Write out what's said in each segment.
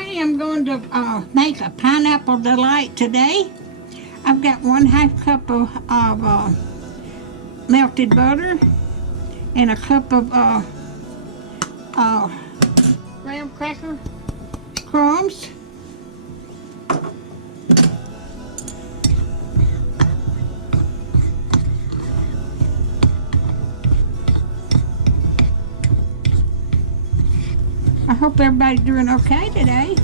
I am going to make a pineapple delight today. I've got 1/2 cup of melted butter and a cup of graham cracker crumbs. I hope everybody's doing okay today.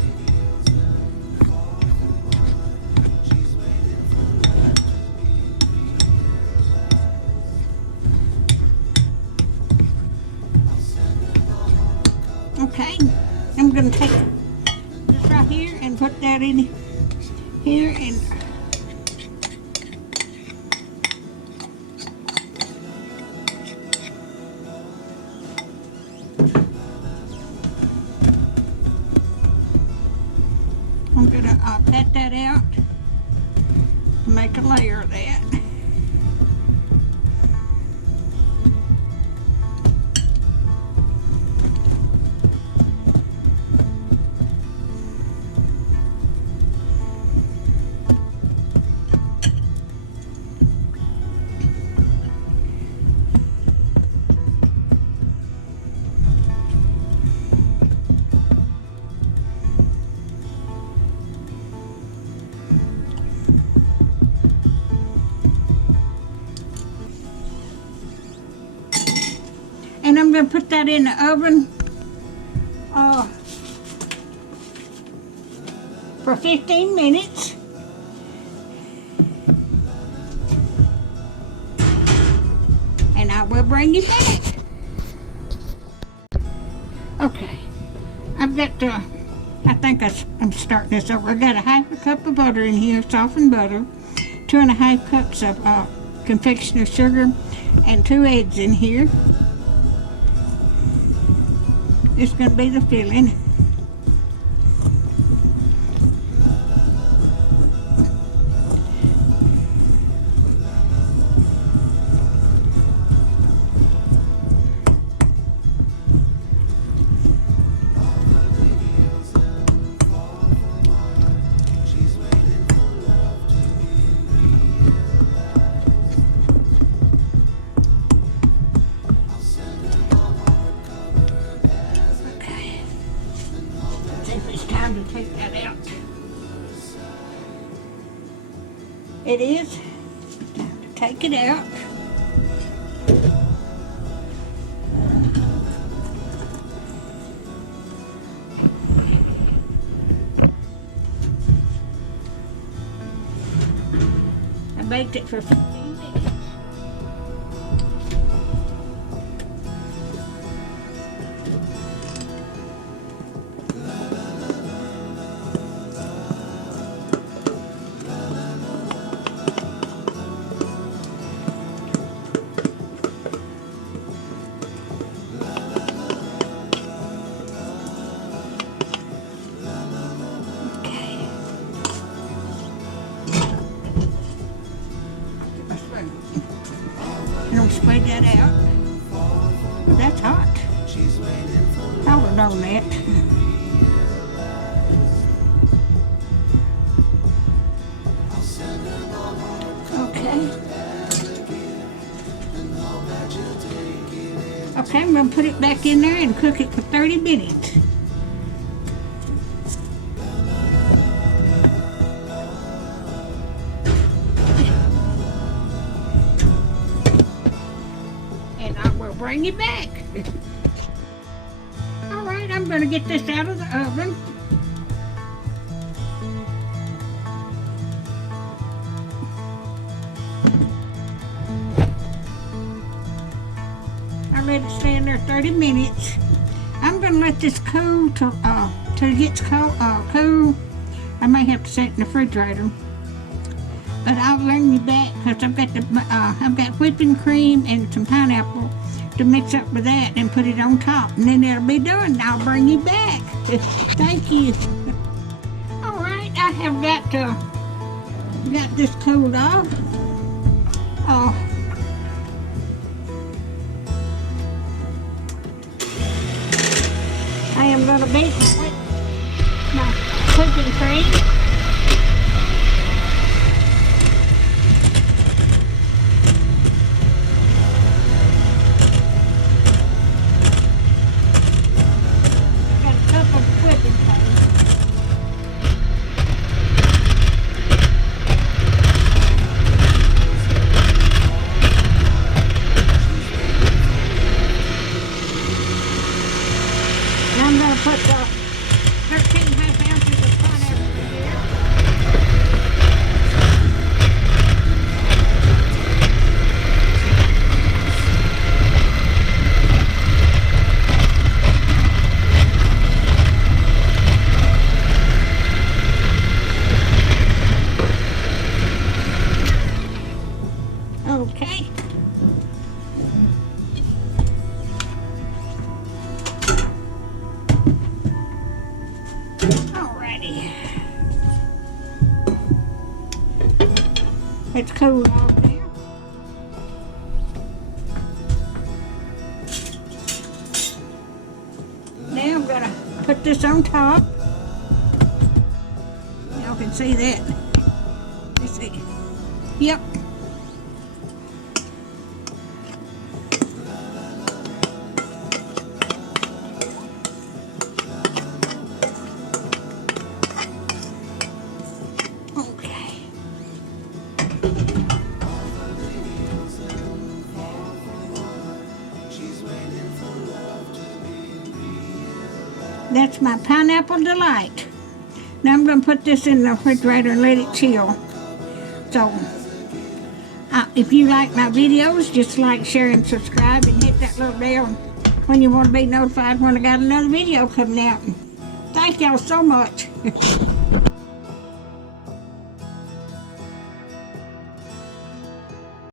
Okay, I'm going to take this right here and put that in here and I'm going to pat that out to make a layer of that. And I'm going to put that in the oven for 15 minutes. And I will bring you back. Okay, I've got I think I'm starting this over. I got 1/2 cup of butter in here, softened butter, 2 1/2 cups of confectioner's sugar, and 2 eggs in here. It's going to be the filling. Time to take that out. It is time to take it out. I baked it for 15 minutes. Don't spread that out. Oh, that's hot. Hold on that. Okay. Okay, I'm going to put it back in there and cook it for 30 minutes. Bring you back. All right, I'm going to get this out of the oven. I let it stand there 30 minutes. I'm going to let this cool till it gets cool. I may have to set it in the refrigerator, but I'll bring you back because I've got whipping cream and some pineapple to mix up with that and put it on top, and then it'll be done. I'll bring you back. Thank you. All right, I have got this cooled off. I am going to beat my whipping cream. Got a cup of whipping cream. And I'm going to put the 13.5 ounces of pineapple in here. Okay. Alrighty. It's cool off there. Now I'm gonna put this on top. Y'all can see that. Let's see. Yep. Okay. That's my pineapple delight. Now I'm going to put this in the refrigerator and let it chill. So, if you like my videos, just like, share, and subscribe, and hit that little bell when you want to be notified when I got another video coming out. Thank y'all so much.